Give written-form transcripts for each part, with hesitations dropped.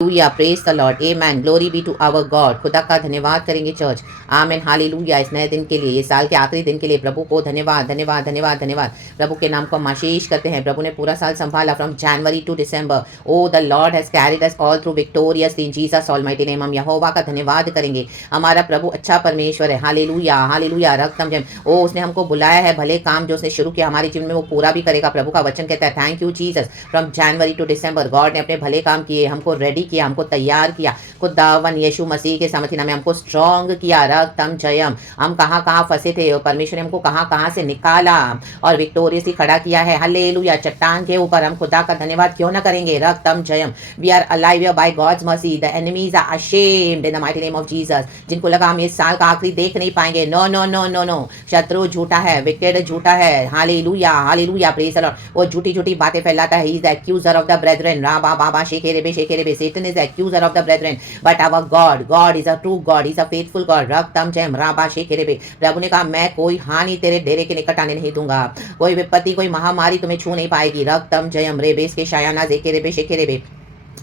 Hallelujah, praise the Lord, amen, glory be to our God. खुदा का धन्यवाद करेंगे चर्च। आमेन, हालेलुया। इस नए दिन के लिए, इस साल के आखिरी दिन के लिए प्रभु को धन्यवाद, धन्यवाद, धन्यवाद, धन्यवाद। प्रभु के नाम को हम आशीष करते हैं। प्रभु ने पूरा साल संभाला, from January to December. O the lord has carried us all through victoriously in Jesus almighty name. हम यहोवा का धन्यवाद करेंगे। हमारा प्रभु अच्छा परमेश्वर है। Hallelujah, hallelujah. रक्तम जम, ओ उसने हमको बुलाया है, भले काम जो उसने शुरू किया हमारे जीवन में वो पूरा भी करेगा। प्रभु का वचन कहता है, thank you Jesus. From January to December God ने अपने भले काम किए, हमको रेडी किया, हमको तैयार किया। खुदावन यीशु मसीह के सामर्थ्य नाम में हमको स्ट्रॉन्ग किया। रक्तम जयम। हम कहाँ कहाँ फंसे थे और परमेश्वर ने हमको कहाँ कहाँ से निकाला और विक्टोरियसली खड़ा किया है। हालेलुया। चट्टान के ऊपर हम खुदा का धन्यवाद क्यों ना करेंगे। रक्तम जयम। We are alive by God's mercy. The enemies are ashamed in the mighty name of Jesus. जिनको लगा हम इस साल का आखिरी देख नहीं पाएंगे, no no no no no. शत्रु झूठा है, विकेट झूठा है। Hallelujah, hallelujah, praise the lord. वो झूठी झूठी बातें फैलाता है। He is the accuser of the brethren. रा बा बाबा शेकेरेबे शेकेरेबे। Satan is the accuser of the brethren, but our God is a true God, is a faithful God. रक्तम Jayam राबा शेकेरेबे। प्रभु ने कहा, मैं कोई हानि तेरे डेरे के निकट आने नहीं दूंगा, कोई विपत्ति, कोई महामारी तुम्हें छू नहीं पाएगी। रक्तम जयम रेबेस के शायाना जेकेरेबे शेकेरेबे।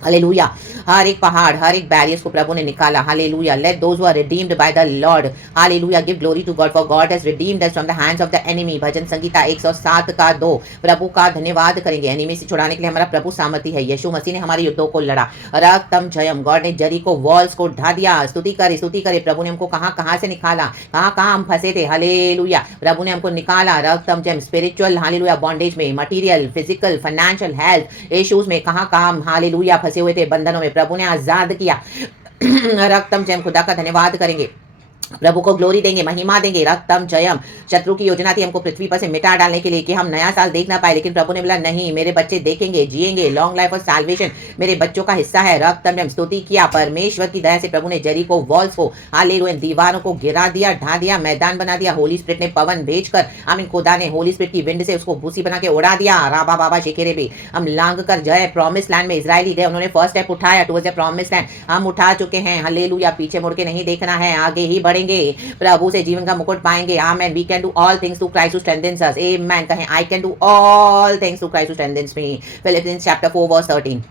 हालेलुया। हर एक पहाड़, हर एक बैरियर्स को प्रभु ने निकाला। Hallelujah. Let those who are redeemed by the lord, hallelujah, give glory to God, for God has redeemed us from the hands of the enemy. भजन संगीता 107 का 2। प्रभु का धन्यवाद करेंगे। एनिमी से छुड़ाने के लिए हमारा प्रभु सामर्थी है। यीशु मसीह ने हमारे युद्धों को लड़ा। रक्तम जयम। गॉड ने जरीको वॉल्स को ढा दिया। स्तुति करे, स्तुति करे। प्रभु ने हमको कहाँ कहाँ से निकाला, कहाँ कहाँ हम फंसे थे। हालेलुया। प्रभु ने हमको निकाला। रक्तम जयम। स्पिरिचुअल हालेलुया बॉन्डेज में, material, physical, financial, health issues में कहाँ कहाँ हम हालेलुया फंसे हुए थे, बंधनों में प्रभु ने आजाद किया। रक्तम जयम। खुदा का धन्यवाद करेंगे। प्रभु को ग्लोरी देंगे, महिमा देंगे। रक्तम जयम। शत्रु की योजना थी हमको पृथ्वी पर से मिटा डालने के लिए कि हम नया साल देख ना पाए, लेकिन प्रभु ने बोला नहीं, मेरे बच्चे देखेंगे, जिएंगे। लॉन्ग लाइफ और साल्वेशन मेरे बच्चों का हिस्सा है। रक्तम जयम। स्तुति किया। परमेश्वर की दया से प्रभु ने जरीको वॉल्स को, हालेलुया, दीवारों को गिरा दिया, ढा दिया, मैदान बना दिया। होली स्पिरिट ने पवन भेजकर, आमीन, खुदा ने होली स्पिरिट की विंड से उसको भूसी बना के उड़ा दिया। राबा बाबा शेकेरे भी हम लांग कर जाए प्रॉमिस लैंड में। इजरायली गए, उन्होंने फर्स्ट स्टेप उठाया टुवर्ड्स द प्रॉमिस लैंड। हम उठा चुके हैं। हालेलुया। पीछे मुड़ के नहीं देखना है, आगे ही बढ़ेंगे। प्रभु से जीवन का मुकुट पाएंगे। Amen. We can do all things through Christ who strengthens us. Amen. कहें, I can do all things through Christ who strengthens me. Philippians chapter 4 verse 13।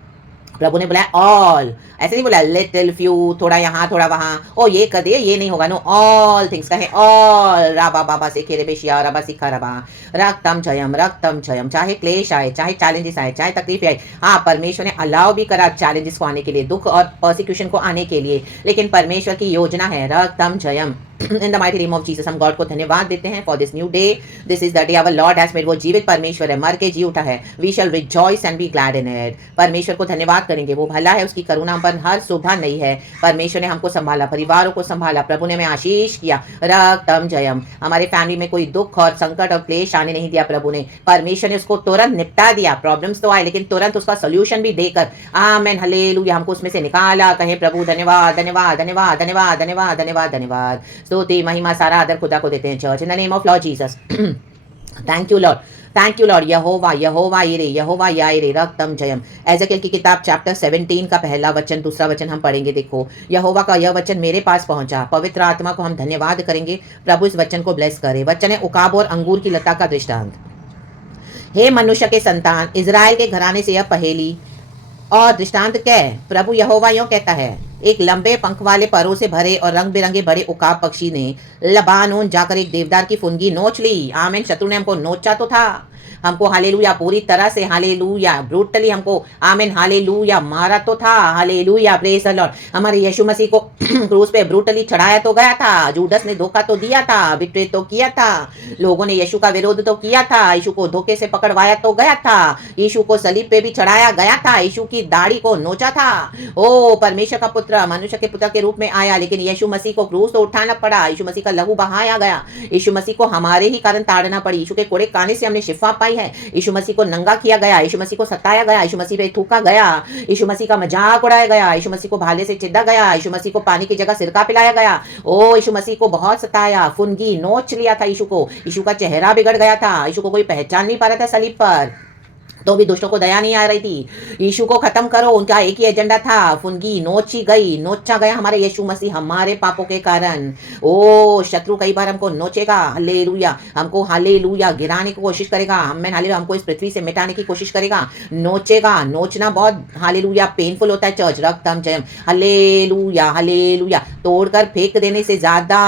प्रभु ने बुलाया ऑल, ऐसे नहीं बोला लिटिल फ्यू, थोड़ा यहाँ थोड़ा वहाँ, ओ ये कर दिए, ये नहीं होगा। नो, ऑल थिंग्स कहें, ऑल। राबा बाबा से खेरे बेशिया रबा सिखा रबा। रक्तम जयम, रक्तम जयम। चाहे क्लेश आए, चाहे चैलेंजेस आए, चाहे तकलीफ आए, हाँ, परमेश्वर ने अलाउ भी करा चैलेंजेस को आने के लिए, दुख और परसिक्यूशन को आने के लिए, लेकिन परमेश्वर की योजना है। रक्तम जयम। In the mighty name of Jesus हम गॉड को धन्यवाद देते हैं for this new day. This is the day our lord has made. वो जीवित परमेश्वर है, मर के जी उठा है। We shall rejoice and be glad in it. परमेश्वर को धन्यवाद करेंगे, वो भला है, उसकी करुणा हम पर हर सुबह नहीं है। परमेश्वर ने हमको संभाला, परिवारों को संभाला, प्रभु ने हमें आशीष किया। रक्तम जयम। हमारे फैमिली में कोई दुख और संकट और क्लेश आने नहीं दिया प्रभु ने। परमेश्वर ने उसको तुरंत निपटा दिया। प्रॉब्लम्स तो आए, लेकिन तुरंत उसका सोल्यूशन भी देकर, आमेन, हालेलुया, हमको उसमें से निकाला। कहें, प्रभु धन्यवाद, धन्यवाद, धन्यवाद, धन्यवाद, धन्यवाद, धन्यवाद, धन्यवाद। स्तुति महिमा सारा आदर खुदा को देते हैं church. In the name of lord Jesus. Thank you lord, thank you lord. यहोवा, यहोवा यिरे, यहोवा याइरे। रक्तम जयम। एजेकिएल की किताब चैप्टर 17 का पहला वचन, दूसरा वचन हम पढ़ेंगे। देखो, यहोवा का यह वचन मेरे पास पहुंचा। पवित्र आत्मा को हम धन्यवाद करेंगे। प्रभु इस वचन को ब्लेस करे। वचन है उकाब और अंगूर की लता का दृष्टांत। हे मनुष्य के संतान, इजराइल के घराने से यह पहेली और दृष्टांत क्या है? प्रभु यहोवा यूं कहता है, एक लंबे पंख वाले परों से भरे और रंग बिरंगे बड़े उकाब पक्षी ने लबानोन जाकर एक देवदार की फुनगी नोच ली। आमीन। शत्रु ने हमको नोचा तो था, हमको हालेलुया पूरी तरह से, हालेलुया ब्रूटली हमको, आमीन, हालेलुया मारा तो था। Hallelujah, praise the Lord. हमारे यीशु मसीह को क्रूस पे ब्रूटली चढ़ाया तो गया था। जूडस ने धोखा तो दिया था, बिट्रे तो किया था, लोगों ने यीशु का विरोध तो किया था, यीशु को धोखे से पकड़वाया तो गया था, यीशु को सलीब पे भी चढ़ाया गया था, यीशु की दाढ़ी को नोचा था। ओ परमेश्वर का पुत्र मनुष्य के पुत्र के रूप में आया, लेकिन यीशु मसीह को क्रूस तो उठाना पड़ा। यीशु मसीह का लहू बहाया गया। यीशु मसीह को हमारे ही कारण ताड़ना पड़ी। यीशु के कोड़े खाने से हमने शिफा पाई है। यीशु मसीह को नंगा किया गया, यीशु मसीह को सताया गया, यीशु मसीह पे थूका गया, यीशु मसीह का मजाक उड़ाया गया, यीशु मसीह को भाले से चिद्दा गया, यीशु मसीह को पानी की जगह सिरका पिलाया गया। ओ यीशु मसीह को बहुत सताया, फुनगी नोच लिया था यीशु को। यीशु का चेहरा बिगड़ गया था, यीशु को कोई पहचान नहीं पा रहा था सलीब पर। तो भी दुष्टों को दया नहीं आ रही थी। यीशु को खत्म करो, उनका एक ही एजेंडा था। फुनगी नोची गई, नोचा गया हमारे यीशु मसीह हमारे पापों के कारण। ओ शत्रु कई बार हमको नोचेगा, हालेलुया, हमको हालेलुया गिराने की कोशिश करेगा, आमेन हालेलुया, हमको इस पृथ्वी से मिटाने की कोशिश करेगा, नोचेगा। नोचना बहुत हालेलुया पेनफुल होता है चर्च, रक्तम जयम, हालेलुया हालेलुया। तोड़कर फेंक देने से ज्यादा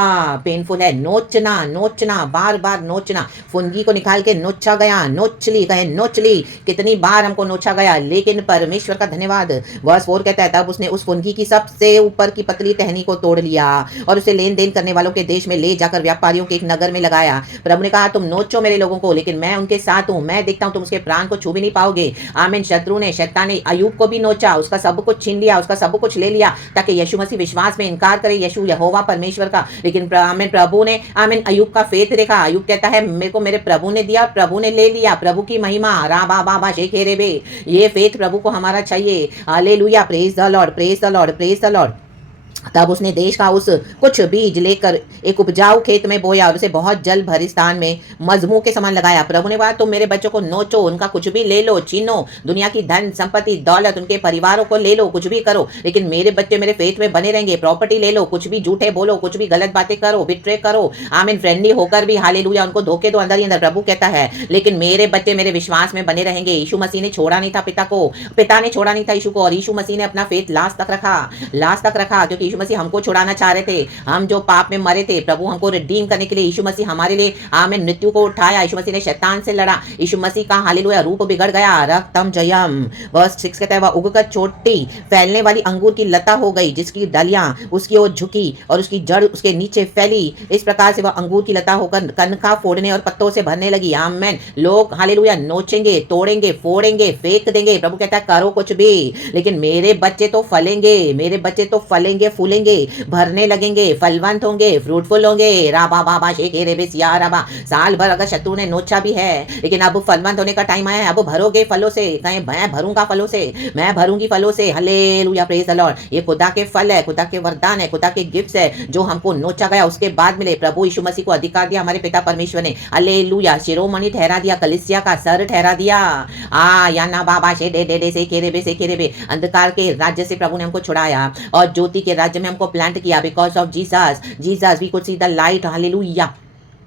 पेनफुल है नोचना, नोचना, बार बार नोचना। फुनगी को निकाल के नोचा गया, नोच ली, कहे नोच ली, कितनी बार हमको नोचा गया, लेकिन परमेश्वर का धन्यवाद। वर्स 4 कहता है तब उसने उस फुनगी की सबसे ऊपर की पतली टहनी को तोड़ लिया और उसे लेन देन करने वालों के देश में ले जाकर व्यापारियों के एक नगर में लगाया। प्रभु ने कहा तुम नोचो मेरे लोगों को, लेकिन मैं उनके साथ हूं, मैं देखता हूं तुम उसके प्राण को छू भी नहीं पाओगे। आमीन। शत्रु ने, शैतान ने अय्यूब को भी नोचा, उसका सब कुछ छीन लिया, उसका सब कुछ ले लिया, ताकि यीशु मसीह विश्वास में इनकार करे, यीशु यहोवा परमेश्वर का। लेकिन आमीन प्रभु ने आमीन अय्यूब का फेथ देखा। अय्यूब कहता है मेरे को मेरे प्रभु ने दिया, प्रभु ने ले लिया, प्रभु की महिमा, रा बाबा शेखेरे बे। ये फेथ प्रभु को हमारा चाहिए। Hallelujah, praise the Lord, praise the Lord, praise the Lord. तब उसने देश का उस कुछ बीज लेकर एक उपजाऊ खेत में बोया और उसे बहुत जल भरे स्थान में मजमू के समान लगाया। प्रभु ने कहा तुम मेरे बच्चों को नोचो, उनका कुछ भी ले लो, छीनो, दुनिया की धन संपत्ति दौलत, उनके परिवारों को ले लो, कुछ भी करो, लेकिन मेरे बच्चे मेरे फेथ में बने रहेंगे। प्रॉपर्टी ले लो, कुछ भी झूठे बोलो, कुछ भी गलत बातें करो, बिट्रे करो, आमीन, फ्रेंडली होकर भी हालेलुया उनको धोखे दो अंदर ही अंदर। प्रभु कहता है लेकिन मेरे बच्चे मेरे विश्वास में बने रहेंगे। यीशु मसीह ने छोड़ा नहीं था पिता को, पिता ने छोड़ा नहीं था यीशु को, और यीशु मसीह ने अपना फेथ लास्ट तक रखा, लास्ट तक रखा, क्योंकि यीशु मसीह हमको छुड़ाना चाह रहे थे। हम जो पाप में मरे थे, प्रभु हमको रिडीम करने के लिए यीशु मसीह हमारे लिए आमीन मृत्यु को उठाया। यीशु मसीह ने शैतान से लड़ा, यीशु मसीह का हालेलुया रूप बिगड़ गया, रक्तम जयम। वर्स 6 कहता है वह उगकर छोटी फैलने वाली अंगूर की लता हो गई, जिसकी डलियां उसकी ओर झुकी और उसकी जड़ उसके नीचे फैली। इस प्रकार से वह अंगूर की लता होकर कनका फोड़ने और पत्तों से भरने लगी। आमीन। लोग हालेलुया नोचेंगे, तोड़ेंगे, फोड़ेंगे, फेंक देंगे, प्रभु कहता है करो कुछ भी, लेकिन मेरे बच्चे तो फलेंगे, मेरे बच्चे तो फलेंगे, फूलेंगे, भरने लगेंगे, फलवंत होंगे, फ्रूटफुल होंगे। राबा बाबा शेखे रे बेसिया राबा। साल भर अगर शत्रु ने नोचा भी है, लेकिन अब फलवंत होने का टाइम आया है, अब भरोगे फलों से। कहें मैं भरूंगा फलों से, मैं भरूंगी फलों से। Hallelujah, praise the Lord. ये खुदा के फल है, खुदा के वरदान है, खुदा के गिफ्ट्स है, जो हमको नोचा गया उसके बाद मिले। प्रभु यीशु मसीह को अधिकार दिया हमारे पिता परमेश्वर ने, हालेलुया, शिरोमणि ठहरा दिया, कलीसिया का सर ठहरा दिया। या ना बाबा शे डे से खेरे बे। अंधकार के राज्य से प्रभु ने हमको छुड़ाया और ज्योति के राज्य में हमको प्लांट किया। Because of Jesus we could see the light, hallelujah,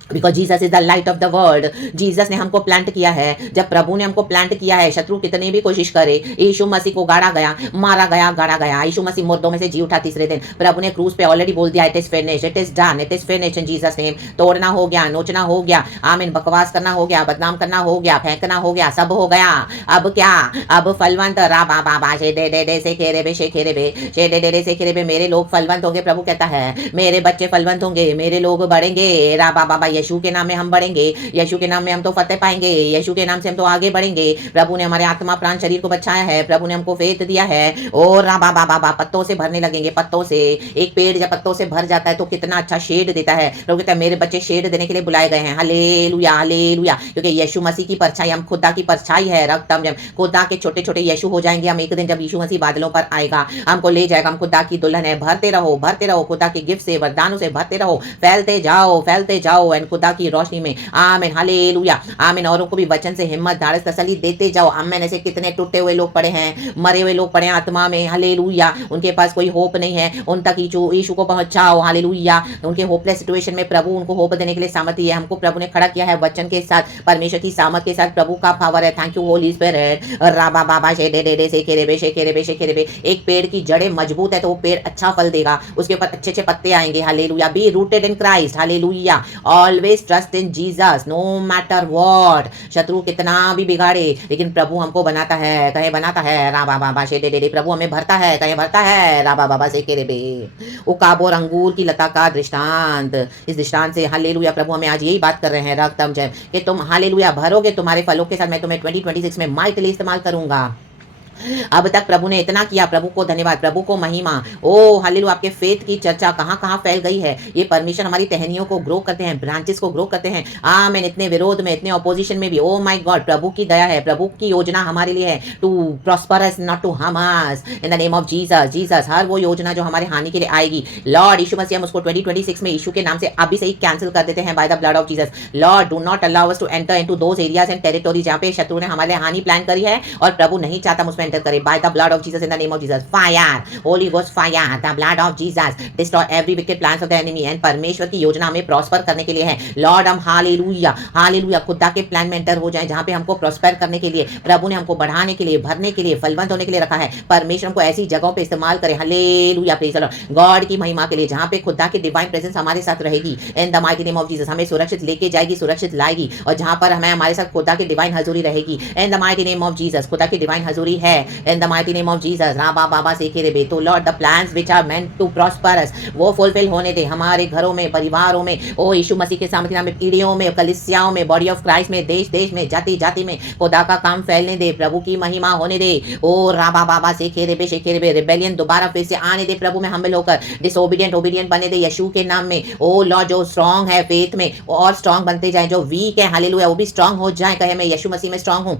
because Jesus is the light of the world. Jesus ने हमको प्लांट किया है। जब प्रभु ने हमको प्लांट किया है, शत्रु कितने भी कोशिश करे, यीशु मसीह को गाड़ा गया, मारा गया, गाड़ा गया। यीशु मसीह मुर्दों में से जी उठा तीसरे दिन। प्रभु ने क्रूज पे ऑलरेडी बोल दिया it is finished, it is done, it is finished in Jesus name. तोड़ना हो गया, नोचना हो गया, आमीन, बकवास करना हो गया, बदनाम करना हो गया, फेंकना हो गया, सब हो गया। अब क्या, अब फलवंत, रा बाबा बा शे दे से खेरे बे, शे खेरे बे, शे दे से खेरे बे। मेरे लोग फलवंत होंगे, प्रभु कहता है मेरे बच्चे फलवंत होंगे, मेरे लोग बढ़ेंगे। रा बाबा, यीशु के नाम में हम बढ़ेंगे, यीशु के नाम में हम तो फतेह पाएंगे, यीशु के नाम से हम तो आगे बढ़ेंगे। प्रभु ने हमारे आत्मा प्राण शरीर को बचाया है, प्रभु ने हमको फेथ दिया है। और राबा बाबा पत्तों से भरने लगेंगे, पत्तों से। एक पेड़ जब पत्तों से भर जाता है तो कितना अच्छा शेड देता है। प्रभु कहता है मेरे बच्चे शेड देने के लिए बुलाए गए हैं। हालेलुया, हालेलुया, क्योंकि यीशु मसीह की परछाई, हम खुदा की परछाई है, रक्तम जब खुदा के छोटे छोटे यीशु हो जाएंगे हम एक दिन, जब यीशु मसीह बादलों पर आएगा, हमको ले जाएगा। हम खुदा की दुल्हन है। भरते रहो, भरते रहो, खुदा के गिफ्ट से, वरदानों से भरते रहो, फैलते जाओ, फैलते जाओ, एंड खुदा की रोशनी में। आमीन, हालेलुया, आमीन। औरों को भी वचन से हिम्मत, धारस, तसल्ली देते जाओ। आमीन। ऐसे कितने टूटे हुए लोग पड़े हैं, मरे हुए लोग पड़े हैं आत्मा में, हालेलुया, उनके पास कोई होप नहीं है, उन तक यीशु को पहुंचाओ, हालेलुया। उनके होपलेस सिचुएशन में प्रभु उनको होप देने के लिए सामर्थ्य है। हमको प्रभु ने खड़ा किया है वचन के साथ, परमेश्वर की सामर्थ के साथ, प्रभु का पावर है। Thank you holy spirit. राबा बाबा शे दे से खेरे बे, शे खेरे बे, शे खेरे बे। एक पेड़ की जड़ें मजबूत है तो वो पेड़ अच्छा फल देगा, उसके ऊपर अच्छे अच्छे पत्ते आएंगे। Hallelujah, be rooted in Christ, hallelujah, always trust in Jesus, no matter what. शत्रु कितना भी बिगाड़े, लेकिन प्रभु हमको बनाता है, कहे बनाता है, राबा बाबा शे दे। प्रभु हमें भरता है, कहे भरता है, राबा बाबा से केरे बे। उकाब और अंगूर की लता का दृष्टांत, इस दृष्टांत से हालेलुया प्रभु हमें आज यही बात कर रहे हैं, रक्तम जय, कि तुम हालेलुया भरोगे तुम्हारे फलों के साथ, मैं तुम्हें 2026 में माइटली इस्तेमाल करूंगा। अब तक प्रभु ने इतना किया, प्रभु को धन्यवाद, प्रभु को महिमा। ओ हालेलुया, आपके फेथ की चर्चा कहाँ कहाँ फैल गई है। ये परमेश्वर हमारी टहनियों को ग्रो करते हैं, ब्रांचेस को ग्रो करते हैं। आमीन। इतने विरोध में, इतने ऑपोजिशन में भी, ओ माय गॉड, प्रभु की दया है, प्रभु की योजना हमारे लिए है, to prosper us not to harm us, in the name of Jesus. Jesus, हर वो योजना जो हमारे हानि के लिए आएगी, लॉर्ड यीशु मसीह, हम उसको 2026 में यीशु के नाम से अभी से ही कैंसिल कर देते हैं by the blood of Jesus. Lord do not allow us to enter into those areas and territory जहां पे शत्रु ने हमारे हानि प्लान करी है और प्रभु नहीं चाहता हम उसमें एंटर करे। Bye the blood of Jesus, in the name of Jesus, fire, Holi ghost fire, the blood of Jesus destroy every wicked plans of the enemy. And परमेश्वर की योजना हमें प्रॉस्पर करने के लिए है। लॉर्ड हम हालेलुया हालेलुया खुदा के प्लान में एंटर हो जाए, जहां पे हमको प्रॉस्पर करने के लिए प्रभु ने हमको बढ़ाने के लिए, भरने के लिए, फलवंत होने के लिए रखा है। परमेश्वर हमको ऐसी जगहों पे इस्तेमाल करे, hallelujah, praise the Lord, God की महिमा के लिए, जहां पे खुदा की डिवाइन प्रेजेंस हमारे साथ रहेगी। In the mighty name of Jesus, हमें सुरक्षित लेके जाएगी, सुरक्षित लाएगी, और जहां पर हमें हमारे साथ खुदा की डिवाइन हजूरी रहेगी। In the mighty name of Jesus, खुदा की डिवाइन हजूरी है। In the mighty name of Jesus, राबा बाबा सेखे रे बे। तो lord the plans which are meant to prosper us, वो फुलफिल होने दे हमारे घरों में, परिवारों में, ओ यीशु मसीह के सामर्थ्य नाम में, पीढ़ियों में, कलीसियाओं में, बॉडी ऑफ क्राइस्ट में, देश देश में, जाति जाति में खुदा का काम फैलने दे, प्रभु की महिमा होने दे। ओ राबा बाबा सेखे रे बे, रिबेलियन दोबारा फिर से आने दे, प्रभु में हम्बल होकर डिसोबीडियंट ओबीडियंट बने दे यीशु के नाम में। ओ लॉर्ड, जो स्ट्रांग है फेथ में और स्ट्रांग बनते जाए, जो वीक है हालेलुया वो भी स्ट्रांग हो जाए, कहे मैं यीशु मसीह में स्ट्रांग हूं।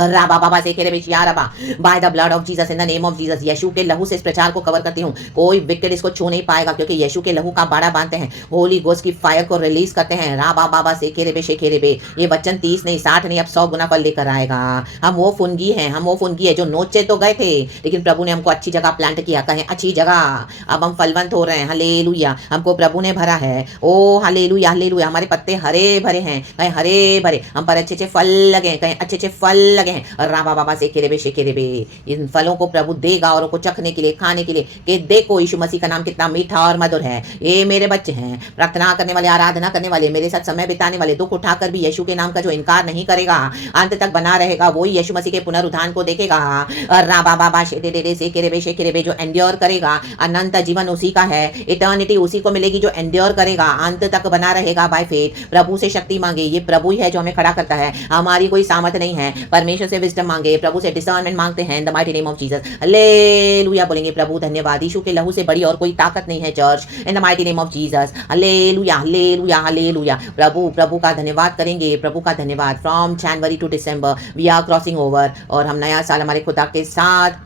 राबा बाबा से खेरे बिचिया रबा, by the blood of Jesus, in the name of Jesus, यीशु के लहू से इस प्रचार को कवर करती हूँ। कोई विकेट इसको छू नहीं पाएगा, क्योंकि यीशु के लहू का बाड़ा बांधते हैं, होली गोस्ट की फायर को रिलीज करते हैं। राबा बाबा से खेरे बे, ये वचन 30 नहीं 60 नहीं, अब 100 गुना फल लेकर आएगा। हम वो फुनगी हैं, हम वो फुनगी है जो नोचे तो गए थे, लेकिन प्रभु ने हमको अच्छी जगह प्लांट किया, कहें अच्छी जगह। अब हम फलवंत हो रहे हैं, हालेलुया, हमको प्रभु ने भरा है। ओ हालेलुया हालेलुया, हमारे पत्ते हरे भरे हैं, कहें हरे भरे, हम पर अच्छे अच्छे फल लगे, कहें अच्छे अच्छे फल लगे हैं। राबा बाबा से शेखे रे, इन फलों को प्रभु देगा और उनको चखने के लिए, खाने के लिए, कि देखो यीशु मसीह का नाम कितना मीठा और मधुर है। ये मेरे बच्चे हैं, प्रार्थना करने वाले, आराधना करने वाले, मेरे साथ समय बिताने वाले, दुख उठाकर भी यीशु के नाम का जो इनकार नहीं करेगा, अंत तक बना रहेगा, वही यीशु मसीह के पुनरुत्थान को देखेगा। राबा बाबा शेखे रे, जो एंड्योर करेगा, अनंत जीवन उसी का है, इटर्निटी उसी को मिलेगी जो एंड्योर करेगा, अंत तक बना रहेगा बाय फेथ। प्रभु से शक्ति मांगे, ये प्रभु ही है जो हमें खड़ा करता है, हमारी कोई सामर्थ नहीं है। परमेश्वर से विजडम मांगे, प्रभु से डिसर्नमेंट मांगते हैं, इन the mighty name of Jesus, hallelujah बोलेंगे, प्रभु धन्यवाद, यीशु के लहू से बड़ी और कोई ताकत नहीं है church, in the mighty name of Jesus, hallelujah hallelujah hallelujah. प्रभु का धन्यवाद करेंगे, प्रभु का धन्यवाद। From January to December we are crossing over, और हम नया साल हमारे खुदा के साथ,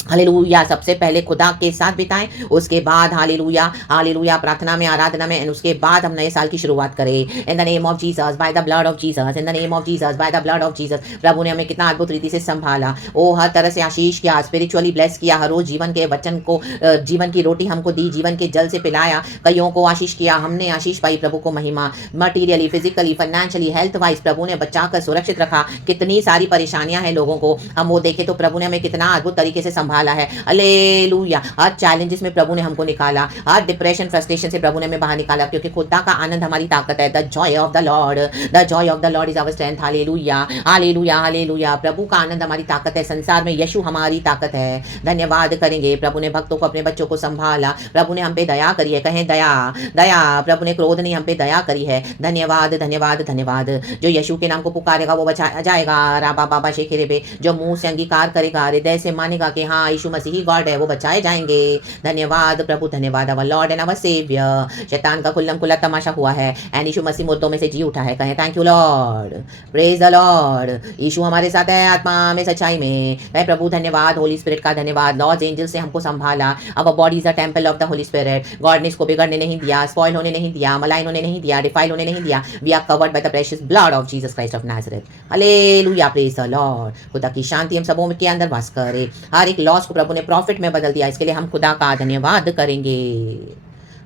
हालेलुया, सबसे पहले खुदा के साथ बिताएं, उसके बाद हालेलुया हालेलुया प्रार्थना में, आराधना में, एंड उसके बाद हम नए साल की शुरुआत करें। In the name of Jesus, by the blood of Jesus, in the name of Jesus, by the blood of Jesus. प्रभु ने हमें कितना अद्भुत रीति से संभाला, ओ हर तरह से आशीष किया, स्पिरिचुअली ब्लेस किया, हर रोज जीवन के वचन को, जीवन की रोटी हमको दी, जीवन के जल से पिलाया, कईयों को आशीष किया, हमने आशीष पाई, प्रभु को महिमा। Materially, physically, financially, health wise प्रभु ने बचाकर सुरक्षित रखा। कितनी सारी परेशानियां हैं लोगों को, हम वो देखें तो प्रभु ने हमें कितना अद्भुत तरीके से संभाला है। हालेलुया, हर चैलेंजेस में प्रभु ने हमको निकाला, हर डिप्रेशन फ्रस्ट्रेशन से प्रभु ने हमें बाहर निकाला, क्योंकि खुदा का आनंद हमारी ताकत है। The joy of the lord, the joy of the lord is our strength. Hallelujah hallelujah hallelujah, प्रभु का आनंद हमारी ताकत है, संसार में यीशु हमारी ताकत है। धन्यवाद करेंगे, प्रभु ने भक्तों को, अपने बच्चों को संभाला, प्रभु ने हम पे दया करी है, कहें दया दया, प्रभु ने क्रोध नहीं, हम पे दया करी है। धन्यवाद धन्यवाद धन्यवाद। जो यीशु के नाम को पुकारेगा वो बचाया जाएगा। राबा बाबा शेखे रे, जो मुंह से अंगीकार करेगा, हृदय से मानेगा कि हाँ यीशु मसीह ही गॉड है, वो बचाए जाएंगे। धन्यवाद प्रभु, धन्यवाद अवर लॉर्ड एंड अवर सेवियर। शैतान का खुल्लम खुल्ला तमाशा हुआ है, एंड यीशु मसीह मुर्दों में से जी उठा है, कहें thank you lord, praise the lord. यीशु हमारे साथ है, आत्मा में, सच्चाई में, कहें प्रभु धन्यवाद। होली स्पिरिट का धन्यवाद, लॉर्ड्स एंजल से हमको संभाला। Our body is a temple of the Holi spirit. God ने इसको बिगड़ने नहीं दिया, स्पॉइल होने नहीं दिया, मलाइन होने नहीं दिया, डिफाइल होने नहीं दिया। We are covered by the precious blood of Jesus Christ of Nazareth. Hallelujah, praise the Lord. खुदा की शांति हम सबों के अंदर वास करे। हर एक लॉस को प्रभु ने प्रॉफिट में बदल दिया, इसके लिए हम खुदा का धन्यवाद करेंगे।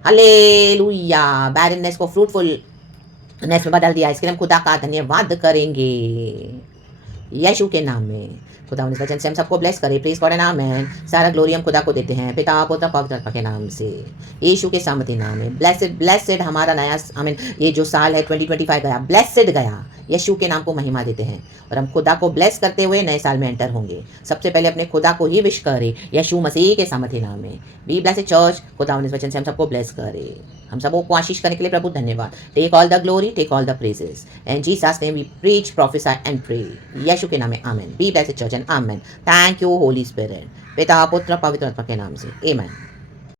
हालेलुया, बैरननेस को फ्रूटफुलनेस में बदल दिया, इसके लिए हम खुदा का धन्यवाद करेंगे यीशु के नाम में। खुदा इस वचन से हम सबको ब्लेस करे, प्लीज गॉड एंड आमेन। सारा ग्लोरी हम खुदा को देते हैं, पिता पुत्र पवित्र आत्मा के नाम से, यीशु के सामर्थ्य नाम में। ब्लेसेड ब्लेसेड हमारा नया आमीन, ये जो साल है 2025 गया, ब्लेसेड गया, यीशु के नाम को महिमा देते हैं, और हम खुदा को ब्लेस करते हुए नए साल में एंटर होंगे। सबसे पहले अपने खुदा को ही विश करें, यीशु मसीह के सामर्थ्य नाम में। बी ब्लेसेड चर्च, खुदा इस वचन से हम सबको ब्लेस करे। हम सबों को आशीष करने के लिए प्रभु धन्यवाद। Take all the glory, take all the praises. And Jesus name we preach, prophesy and pray. यीशु के नाम में amen. Be blessed church and amen. Thank you holy spirit. पिता पुत्र पवित्र आत्मा के नाम से आमेन।